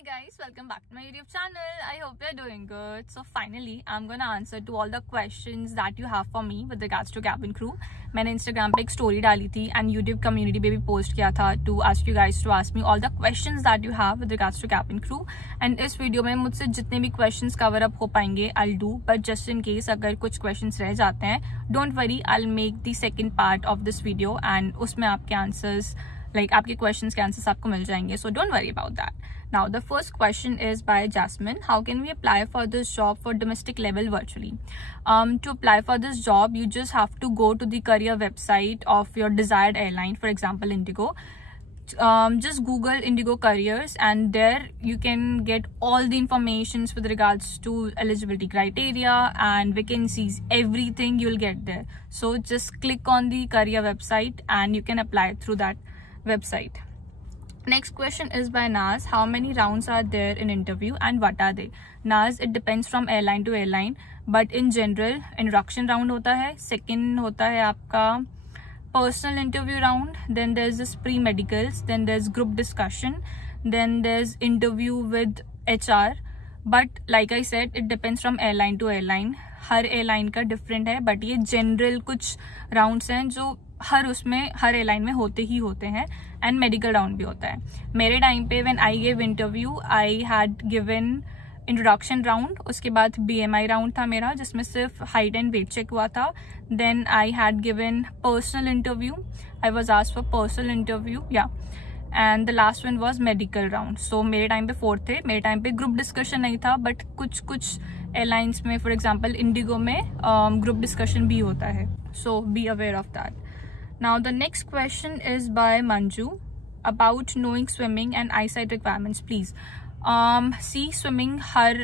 Hi guys, welcome back to my YouTube channel. I hope you're doing good. So finally, I'm gonna answer to all the questions that you have for me with regards to cabin crew. मैंने Instagram पे एक story डाली थी and YouTube community पे भी post किया था to ask you guys to ask me all the questions that you have with regards to cabin crew. And इस वीडियो में मुझसे जितने भी questions cover up हो पाएंगे I'll do. But just in case अगर कुछ questions रह जाते हैं, don't worry, I'll make the second part of this video and उसमें आपके answers आपके questions के answers आपको मिल जाएंगे. So don't worry about that. Now, the first question is by Jasmine. How can we apply for this job for domestic level virtually? To apply for this job, you just have to go to the career website of your desired airline, for example, Indigo. Just Google Indigo careers and there you can get all the informations with regards to eligibility criteria and vacancies, everything you'll get there. So just click on the career website and you can apply through that website. Next question is by Naz. How many rounds are there in interview and what are they? Naz, it depends from airline to airline, but in general introduction round होता है, second होता है आपका personal interview round, then there's this pre-medicals, then there's group discussion, then there's interview with HR. But like I said, it depends from airline to airline. Her airline का different है, but ये general कुछ rounds हैं जो हर airline में होते ही होते हैं एंड मेडिकल राउंड भी होता है. मेरे टाइम पे when I give interview I had given introduction round, उसके बाद BMI राउंड था मेरा जिसमें सिर्फ हाइट एंड वेट चेक हुआ था. Then I had given personal interview, I was asked for personal interview and the last one was medical round. So मेरे time पे 4 थे. मेरे टाइम पे ग्रुप डिस्कशन नहीं था, बट कुछ एयरलाइंस में फॉर एग्जाम्पल इंडिगो में ग्रुप डिस्कशन भी होता है. So be aware of that. Now the next question is by Manju about knowing swimming and eyesight requirements, please. See, swimming her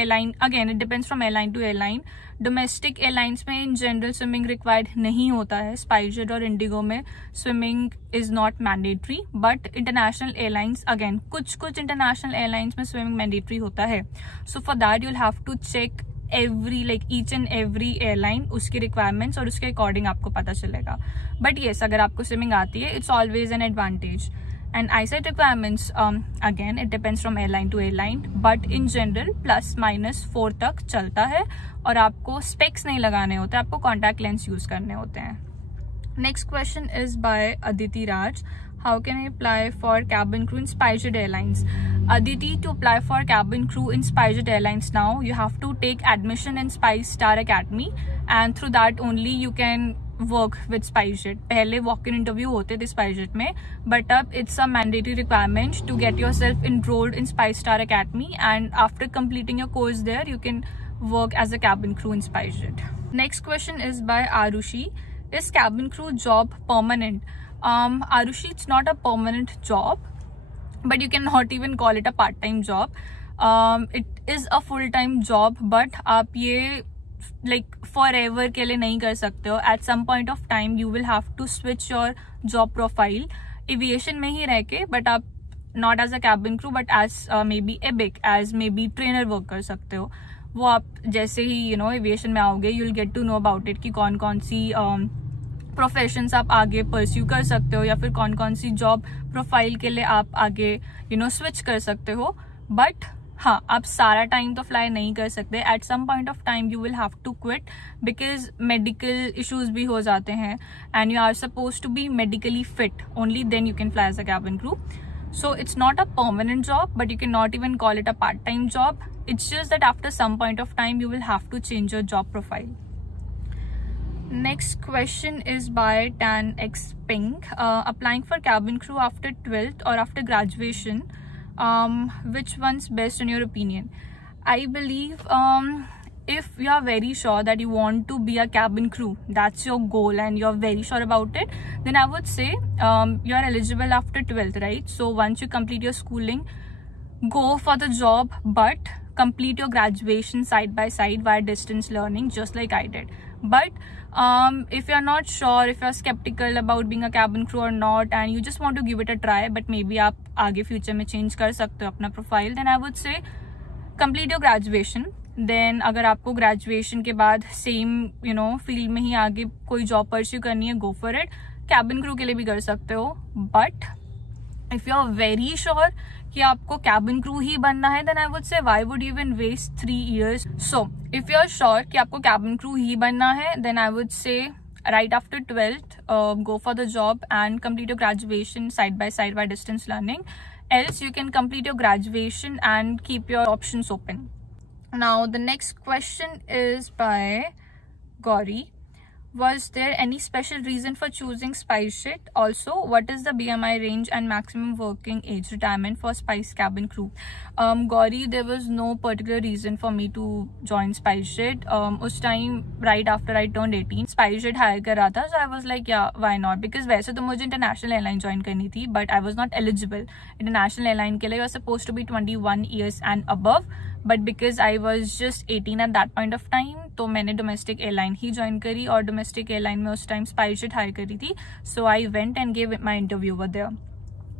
airline, again it depends from airline to airline. Domestic airlines में in general swimming required नहीं होता है. SpiceJet और Indigo में swimming is not mandatory, but international airlines again कुछ international airlines में swimming mandatory होता है. So for that you'll have to check each and every airline उसकी requirements और उसके अकॉर्डिंग आपको पता चलेगा. बट येस, अगर आपको स्विमिंग आती है it's always an advantage. And eyesight requirements again it depends from airline to airline, but in general +-4 तक चलता है और आपको स्पेक्स नहीं लगाने होते, आपको कॉन्टैक्ट लेंस यूज करने होते हैं. Next question is bye Aditi Raj. How can I apply for cabin crew in SpiceJet Airlines? Aditi, to apply for cabin crew in SpiceJet Airlines now, you have to take admission in Spice Star Academy and through that only you can work with SpiceJet. पहले walk-in interview होते थे SpiceJet में, but अब it's a mandatory requirement to get yourself enrolled in Spice Star Academy and after completing your course there, you can work as a cabin crew in SpiceJet. Next question is by Arushi. Is cabin crew job permanent? Arushi, it's not a permanent job, but you cannot even call it a part-time job. It is a full-time job, but आप ये forever के लिए नहीं कर सकते हो. At some point of time, you will have to switch your job profile. Aviation में ही रह के, but आप not as a cabin crew, but as maybe EBIC, as maybe trainer work कर सकते हो. वो आप जैसे ही aviation में आओगे, you'll get to know about it कि कौन सी प्रोफेशंस आप आगे परस्यू कर सकते हो या फिर कौन सी जॉब प्रोफाइल के लिए आप आगे स्विच कर सकते हो. बट हाँ, आप सारा टाइम तो फ्लाई नहीं कर सकते. At some point of time you will have to quit because medical issues भी हो जाते हैं and you are suppose to be medically fit. Only then you can fly as a cabin crew. So it's not a permanent job, but you cannot even call it a part-time job. It's just that after some point of time you will have to change your job profile. Next question is by Tan X Pink. Applying for cabin crew after 12th or after graduation, which one's best in your opinion? I believe if you are very sure that you want to be a cabin crew, that's your goal and you're very sure about it, then I would say you're eligible after 12th, right? So once you complete your schooling, go for the job, but complete your graduation side by side via distance learning, just like I did. But if you're not sure, if you're skeptical about being a cabin crew or not and you just want to give it a try, but maybe आप आगे future में change कर सकते हो अपना profile, then I would say complete your graduation. Then अगर आपको graduation के बाद same field में ही आगे कोई job pursue करनी है, go for it. cabin crew के लिए भी कर सकते हो. But if you are very sure कि आपको कैबिन क्रू ही बनना है, then I would say why would you even waste 3 years? So if you are sure कि आपको कैबिन क्रू ही बनना है, then I would say right after 12th go for the job and complete your graduation side by distance learning. Else you can complete your graduation and keep your options open. Now the next question is by Gauri. Was there any special reason for choosing SpiceJet? Also, what is the BMI range and maximum working age retirement for Spice cabin crew? Gauri, there was no particular reason for me to join SpiceJet. Us time right after I turned 18, SpiceJet hire कर रहा था, so I was like, yeah, why not? Because वैसे तो मुझे international airline join करनी थी, but I was not eligible. International airline के लिए you're supposed to be 21 years and above. But because I was just 18 at that point of time, तो मैंने domestic airline ही join करी और डोमेस्टिक एयरलाइन में उस टाइम स्पाइसजेट हायर करी थी. So I went and gave my interview over there.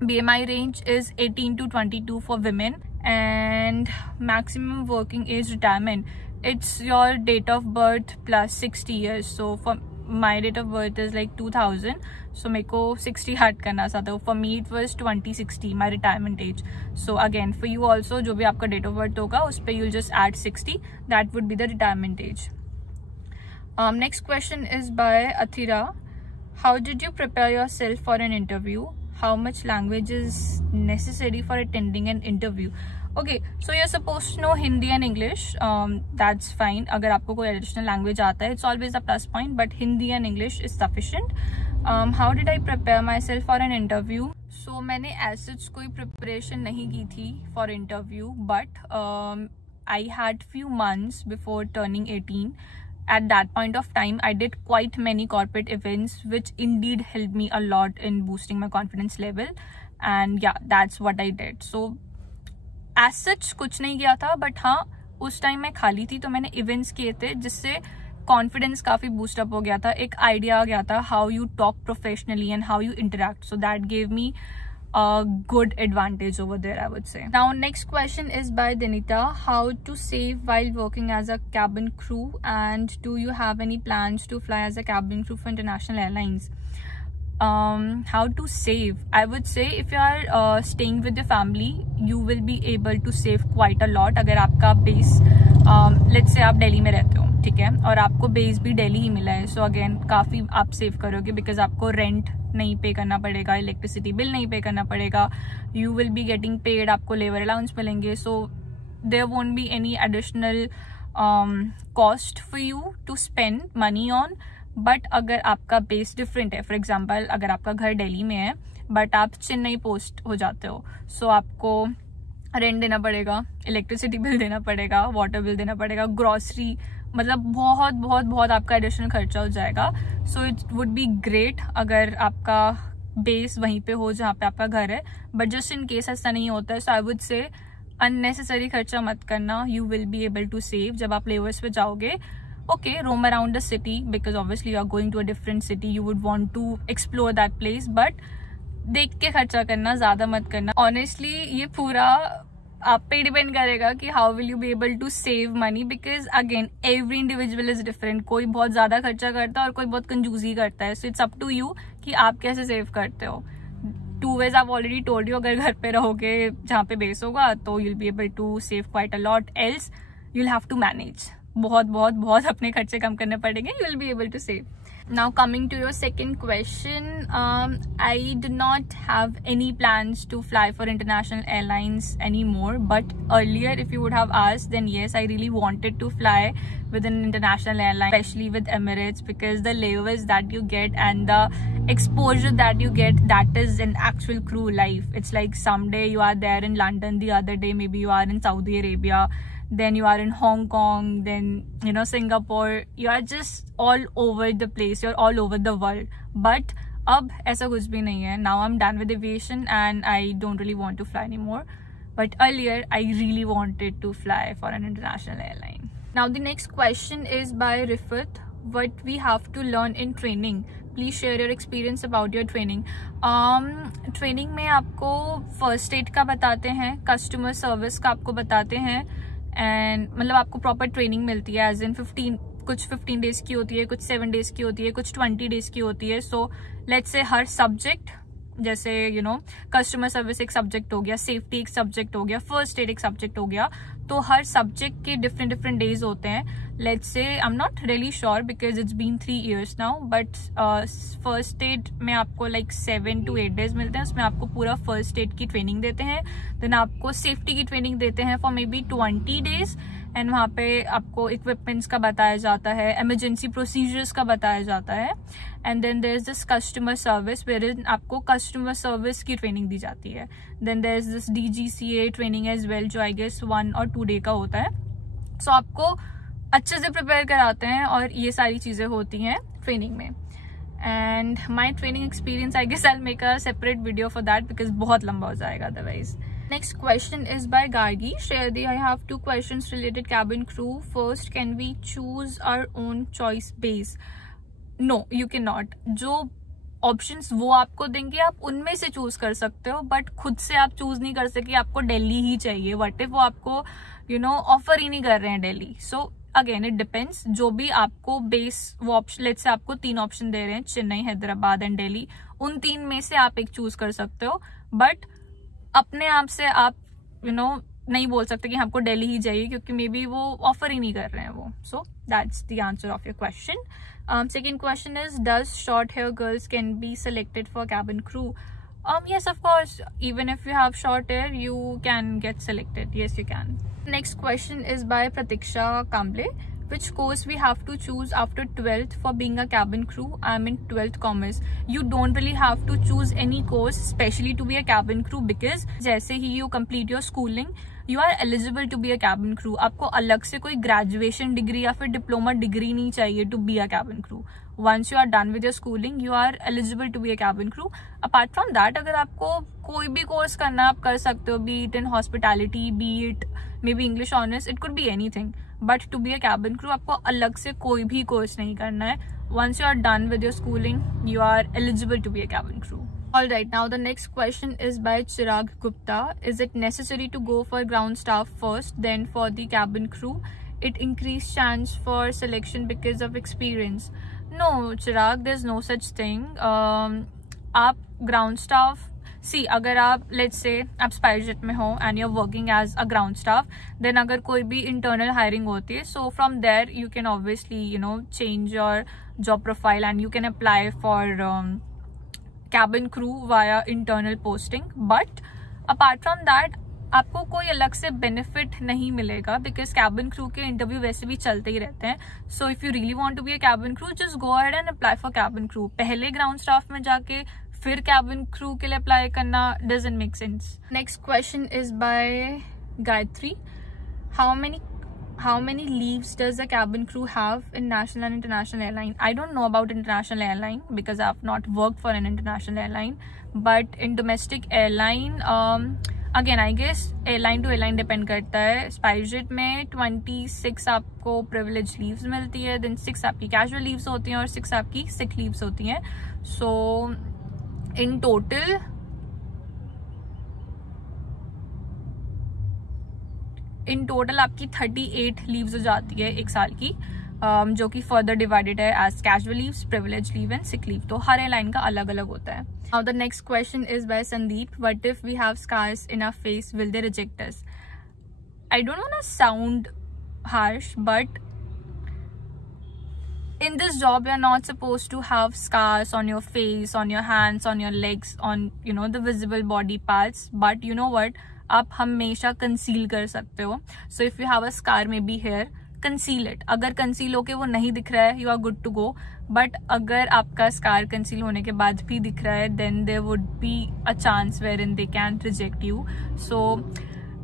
BMI range is 18 to 22 for women, and maximum working age retirement, it's your date of birth plus 60 years. So for my date of birth is like 2000, so मेरे को 60 हट करना था, तो for me it was 2060 my retirement age. So again for you also, जो भी आपका date of birth होगा उस पे you'll just add 60, that would be the retirement age. Next question is by Athira. How did you prepare yourself for an interview? How much language is necessary for attending an interview? Okay, so you're supposed to know Hindi and English. That's fine. अगर आपको कोई additional language आता है, it's always a plus point, but Hindi and English is sufficient. How did I prepare myself for an interview? So मैंने as such कोई preparation नहीं की थी for interview, but I had few months before turning 18. At that point of time, I did quite many corporate events, which indeed helped me a lot in boosting my confidence level. And yeah, that's what I did. So as such कुछ नहीं किया था, but हाँ उस time मैं खाली थी तो मैंने इवेंट्स किए थे जिससे कॉन्फिडेंस काफी बूस्ट अप हो गया था. एक आइडिया आ गया था how you talk professionally and how you interact. So that gave me a good advantage over there, I would say. Now next question is by Dinita. How to save while working as a cabin crew, and do you have any plans to fly as a cabin crew for international airlines? How to save, I would say if you are staying with your family, you will be able to save quite a lot. अगर आपका base let's say आप दिल्ली में रहते हो, ठीक है, और आपको बेस भी दिल्ली ही मिला है, सो अगेन काफ़ी आप सेव करोगे बिकॉज आपको रेंट नहीं पे करना पड़ेगा, इलेक्ट्रिसिटी बिल नहीं पे करना पड़ेगा, you will be getting paid, आपको लेबर अलाउंस मिलेंगे, so there won't be any additional cost for you to spend money on. But अगर आपका बेस डिफरेंट है, फॉर एग्जाम्पल अगर आपका घर दिल्ली में है बट आप चेन्नई पोस्ट हो जाते हो, सो आपको रेंट देना पड़ेगा, इलेक्ट्रिसिटी बिल देना पड़ेगा, वाटर बिल देना पड़ेगा, ग्रॉसरी, मतलब बहुत बहुत बहुत आपका एडिशनल खर्चा हो जाएगा. So it would be great अगर आपका बेस वहीं पे हो जहाँ पे आपका घर है, बट जस्ट इन केस ऐसा नहीं होता है, सो आई वुड से अननेसेसरी खर्चा मत करना. You will be able to save. जब आप लेवर्स पे जाओगे, okay, roam around the city because obviously you are going to a different city, you would want to explore that place, but देख के खर्चा करना, ज्यादा मत करना. ऑनेस्टली ये पूरा आप पे डिपेंड करेगा कि how will you be able to save money, because again every individual is different. कोई बहुत ज्यादा खर्चा करता है और कोई बहुत कंजूसी करता है. So it's up to you कि आप कैसे सेव करते हो. 2 ways आप ऑलरेडी टोल्ड यू. अगर घर पे रहोगे जहाँ पे बेस होगा तो you'll be able to save quite a lot. Else you'll have to manage. बहुत बहुत बहुत अपने खर्चे कम करने पड़ेंगे. You will be able to save. Now coming to your second question, I do not have any plans to fly for international airlines anymore, but earlier if you would have asked, then yes, I really wanted to fly with an international airline, especially with Emirates, because the layovers that you get and the exposure that you get, that is an actual crew life. It's like someday you are there in London, the other day maybe you are in Saudi Arabia, then you are in Hong Kong, then you know Singapore. You are just all over the place, you're all over the world. But अब ऐसा कुछ भी नहीं है. Now I'm done with aviation and I don't really want to fly anymore, but earlier I really wanted to fly for an international airline. Now the next question is by Rifat. What we have to learn in training? Please share your experience about your training. Training में आपको first aid का बताते हैं, customer service का आपको बताते हैं, and मतलब आपको प्रॉपर ट्रेनिंग मिलती है. एज इन 15 डेज की होती है, कुछ 7 डेज की होती है, कुछ 20 डेज की होती है. So let's say her subject जैसे कस्टमर सर्विस एक सब्जेक्ट हो गया, सेफ्टी एक सब्जेक्ट हो गया, फर्स्ट एड एक सब्जेक्ट हो गया, तो हर सब्जेक्ट के डिफरेंट डेज होते हैं. Let's say I am not really sure because it's been 3 years now, but first aid में आपको लाइक 7 to 8 days मिलते हैं. उसमें आपको पूरा फर्स्ट एड की ट्रेनिंग देते हैं. देन आपको सेफ्टी की ट्रेनिंग देते हैं for may be 20 days, and वहाँ पे आपको इक्विपमेंट्स का बताया जाता है, इमरजेंसी प्रोसीजर्स का बताया जाता है. And then there is this customer service where आपको कस्टमर सर्विस की ट्रेनिंग दी जाती है. Then there is this DGCA training as well, जो आई गेस 1 or 2 day का होता है. सो आपको अच्छे से प्रिपेयर कराते हैं और ये सारी चीज़ें होती हैं ट्रेनिंग में. And my training experience, I guess I will make a separate video for that because बहुत लंबा हो जाएगा otherwise. Next question is by Gargi. Shreyadi, I have 2 questions related cabin crew. First, can we choose our own choice base? No, you cannot. जो options वो आपको देंगे आप उनमें से चूज कर सकते हो, बट खुद से आप चूज नहीं कर सकते आपको दिल्ली ही चाहिए. व्हाट इफ वो आपको ऑफर ही नहीं कर रहे हैं Delhi. So again it depends. जो भी आपको बेस वो ऑप्शन, लेट्स से आपको 3 ऑप्शन दे रहे हैं, चेन्नई, हैदराबाद एंड दिल्ली, उन 3 में से आप एक चूज कर सकते हो. बट अपने आप से आप नहीं बोल सकते कि हमको दिल्ली ही चाहिए, क्योंकि मे बी वो ऑफर ही नहीं कर रहे हैं वो. So that's the answer of your question. Second question is, does short hair girls can be selected for cabin crew? Yes, of course. Even if you have short hair, you can get selected. Yes, you can. Next question is by Pratiksha Kamble. Which course we have to choose after 12th for being a cabin crew? I'm in 12th commerce. You don't really have to choose any course especially to be a cabin crew, because जैसे ही you complete your schooling, you are eligible to be a cabin crew. आपको अलग से कोई graduation degree या फिर diploma degree नहीं चाहिए to be a cabin crew. Once you are done with your schooling, you are eligible to be a cabin crew. Apart from that, अगर आपको कोई भी कोर्स करना आप कर सकते हो, be it in hospitality, be it maybe English honors, it could be anything. But to be a cabin crew, आपको अलग से कोई भी कोर्स नहीं करना है. Once you are done with your schooling, you are eligible to be a cabin crew. Alright, now the next question is by Chirag Gupta. Is it necessary to go for ground staff first, then for the cabin crew? It increased chance for selection because of experience. No, Chirag, there's no such thing. आप ground staff, सी अगर आप let's say आप स्पाइसजेट में हो and you are working as a ground staff, then अगर कोई भी internal hiring होती है, so from there you can obviously change your job profile and you can apply for cabin crew via internal posting. But apart from that, आपको कोई अलग से benefit नहीं मिलेगा, बिकॉज कैबिन क्रू के इंटरव्यू वैसे भी चलते ही रहते हैं. So if you really want to be a cabin crew, just go ahead and apply for cabin crew. पहले ग्राउंड स्टाफ में जाके फिर कैबिन क्रू के लिए अप्लाई करना doesn't make sense. Next question is by Gayatri. How many leaves does a cabin crew have in national and international airline? I don't know about international airline because I've not worked for an international airline. But in domestic airline, again, I guess airline to airline depend करता है. SpiceJet में 26 आपको privilege leaves मिलती है, then 6 आपकी casual leaves होती हैं और 6 आपकी sick leaves होती हैं. So in total आपकी 38 लीव्स हो जाती है एक साल की, जो कि फर्दर डिवाइडेड है as casual leaves, privilege leave and sick leave. तो हर एयरलाइन का अलग अलग होता है. Now the next question is by Sandeep. What if we have scars in our face, will they reject us? I don't want to sound harsh, but in this job you're not supposed to have scars on your face, on your hands, on your legs, on the visible body parts. But you know what, आप हमेशा conceal कर सकते हो. So if you have a scar maybe here, conceal it. अगर conceal होके वो नहीं दिख रहा है, you are good to go. But अगर आपका स्कार कंसील होने के बाद भी दिख रहा है, then there would be a chance where in they can reject you. So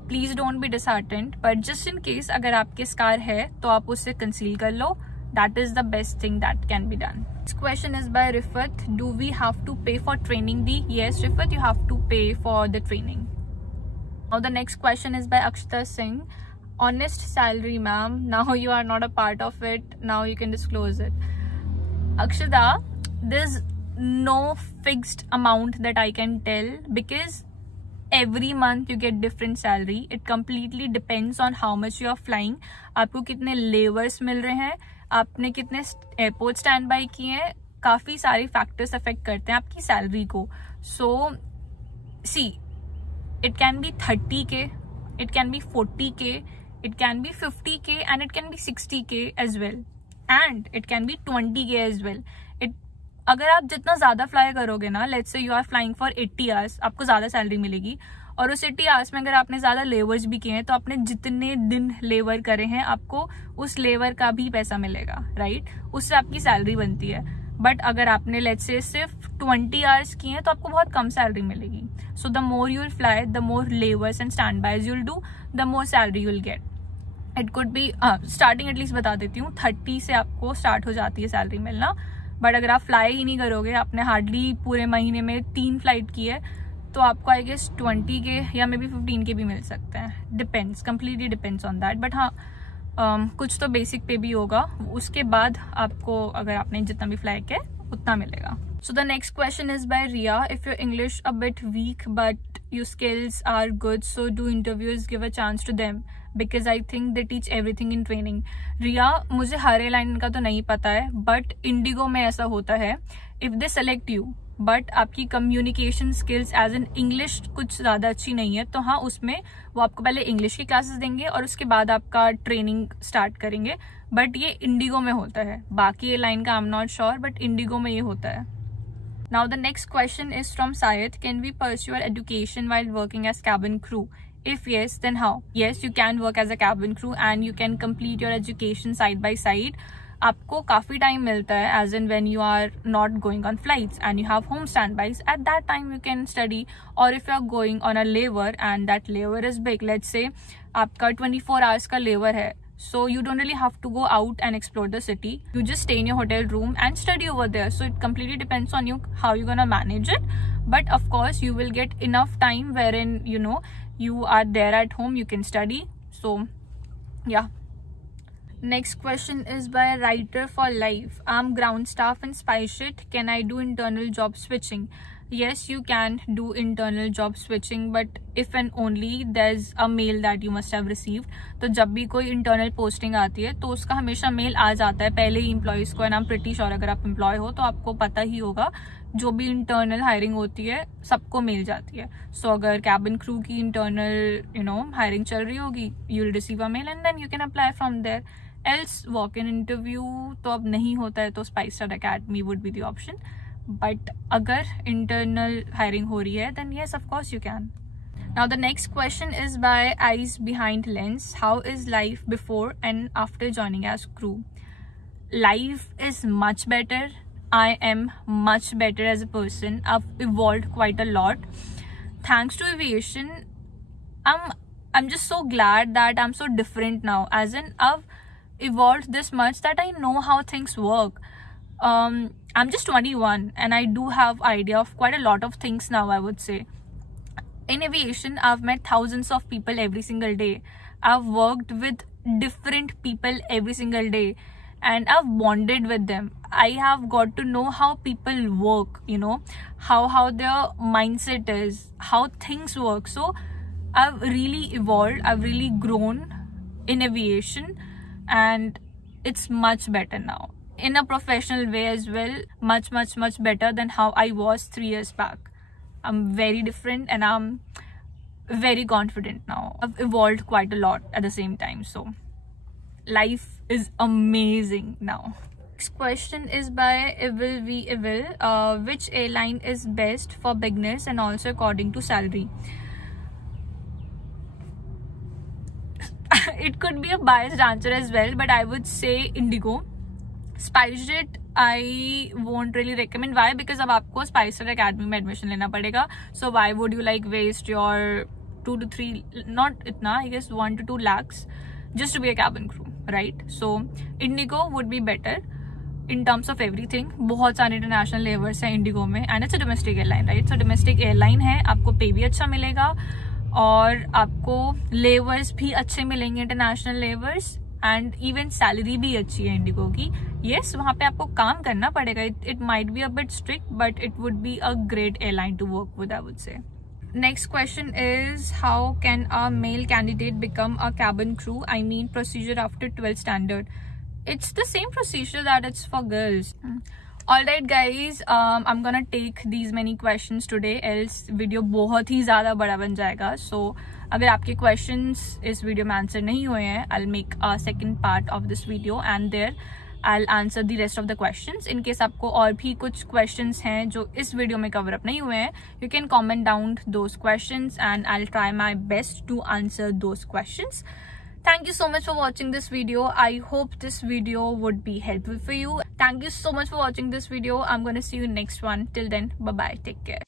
please don't be disheartened, but just in case अगर आपके स्कार है तो आप उससे कंसील कर लो. That is the best thing that can be done. This question is by Rifat. Do we have to pay for training D? Yes, Rifat, you have to pay for the training. Now the next question is by Akshita Singh. Honest salary, ma'am. Now you are not a part of it. Now you can disclose it. Akshita, there's no fixed amount that I can tell, because every month you get different salary. It completely depends on how much you are flying. आपको कितने layovers मिल रहे हैं, आपने कितने airport stand by किए हैं. काफ़ी सारे फैक्टर्स अफेक्ट करते हैं आपकी सैलरी को. So see, it can be 30K, it can be 40K, it can be 50K, and it can be 60K as well, and it can be 20K as well. अगर आप जितना ज़्यादा fly करोगे ना, let's say you are flying for 80 hours, आपको ज़्यादा salary मिलेगी. और उस 80 आवर्स में अगर आपने ज़्यादा लेवर्स भी किए हैं, तो आपने जितने दिन लेवर करे हैं, आपको उस लेवर का भी पैसा मिलेगा, राइट? उससे आपकी सैलरी बनती है. बट अगर आपने लेट्स से सिर्फ 20 आवर्स किए हैं, तो आपको बहुत कम सैलरी मिलेगी. So the more you will fly, the more layovers and standbys you will do, the more salary you will get. It could be starting at least बता देती हूँ, 30 से आपको स्टार्ट हो जाती है सैलरी मिलना. बट अगर आप फ्लाई ही नहीं करोगे, आपने हार्डली पूरे महीने में 3 फ्लाइट की है, तो आपको आई गेस 20K या मे बी 15K भी मिल सकते हैं. Depends, completely depends on that. But हाँ, कुछ तो बेसिक पे भी होगा. उसके बाद आपको अगर आपने जितना भी फ्लाई किया उतना मिलेगा. So the next question is by Riya. If your English a bit weak but your skills are good, so do interviews give a chance to them, because I think they teach everything in training. Riya, मुझे हर airline का तो नहीं पता है, but IndiGo में ऐसा होता है. If they select you but आपकी communication skills as an English कुछ ज़्यादा अच्छी नहीं है, तो हाँ, उसमें वो आपको पहले इंग्लिश की क्लासेस देंगे और उसके बाद आपका ट्रेनिंग स्टार्ट करेंगे. बट ये इंडिगो में होता है, बाकी एयरलाइन का I am not sure, but IndiGo में ये होता है. Now the next question is from Syed. Can we pursue your education while working as cabin crew? If yes, then how? Yes, you can work as a cabin crew and you can complete your education side by side. आपको काफी time मिलता है, as in when you are not going on flights and you have home standbys. At that time you can study. Or if you are going on a layover and that layover is big, let's say आपका 24 hours का layover है, so you don't really have to go out and explore the city. You just stay in your hotel room and study over there. So it completely depends on you how you're gonna manage it. But of course you will get enough time wherein you are there at home, you can study. So yeah. Next question is by a writer for life. I'm ground staff in SpiceJet. Can I do internal job switching? Yes, you can do internal job switching, but if and only there's a mail that you must have received. तो जब भी कोई internal posting आती है, तो उसका हमेशा mail आ जाता है पहले ही employees को. एंड I'm pretty sure अगर आप employee हो तो आपको पता ही होगा, जो भी इंटरनल हायरिंग होती है सबको मिल जाती है. सो अगर कैबिन क्रू की इंटरनल हायरिंग चल रही होगी, you will receive a mail and then you can apply from there. Else walk in interview तो अब नहीं होता है, तो SpiceJet academy would be the option. But अगर इंटरनल हायरिंग हो रही है, then yes, of course you can. Now the next question is by Eyes Behind Lens. How is life before and after joining as crew? Life is much better. I am much better as a person. I've evolved quite a lot thanks to aviation. I'm just so glad that I'm so different now, as in I've evolved this much that I know how things work. I'm just 21 and I do have idea of quite a lot of things now, I would say. In aviation, I've met thousands of people every single day. I've worked with different people every single day and I've bonded with them. I have got to know how people work, how their mindset is, how things work. So I've really evolved, I've really grown in aviation, and it's much better now. In a professional way as well, much better than how I was 3 years back. I'm very different and I'm very confident now. I've evolved quite a lot at the same time. So life is amazing now. Next question is by Evil V Evil. Which airline is best for beginners and also according to salary? It could be a biased answer as well, but I would say Indigo. SpiceJet I won't really recommend. Why? Because अब आपको SpiceJet Academy में admission लेना पड़ेगा. So why would you like waste your 2 to 3, not इतना, I guess 1 to 2 lakhs just to be a cabin crew, right? So Indigo would be better in terms of everything. बहुत सारे international layovers हैं Indigo में, and it's a domestic airline, right? So domestic airline है, आपको पे भी अच्छा मिलेगा और आपको layovers भी अच्छे मिलेंगे, international layovers, and even salary भी अच्छी है इंडिगो की. येस, वहाँ पे आपको काम करना पड़ेगा. It might be a bit strict, but it would be a great airline to work with, I would say. Next question is how can a male candidate become a cabin crew? I mean procedure after 12th standard. It's the same procedure that it's for girls. Alright guys, I'm gonna take these many questions today, else video बहुत ही ज़्यादा बड़ा बन जाएगा. So अगर आपके questions इस video में answer नहीं हुए हैं, I'll make a second part of this video and there I'll answer the rest of the questions. In case आपको और भी कुछ questions हैं जो इस video में cover up नहीं हुए हैं, you can comment down those questions and I'll try my best to answer those questions. Thank you so much for watching this video. I hope this video would be helpful for you. Thank you so much for watching this video. I'm gonna see you next one. Till then, bye bye. Take care.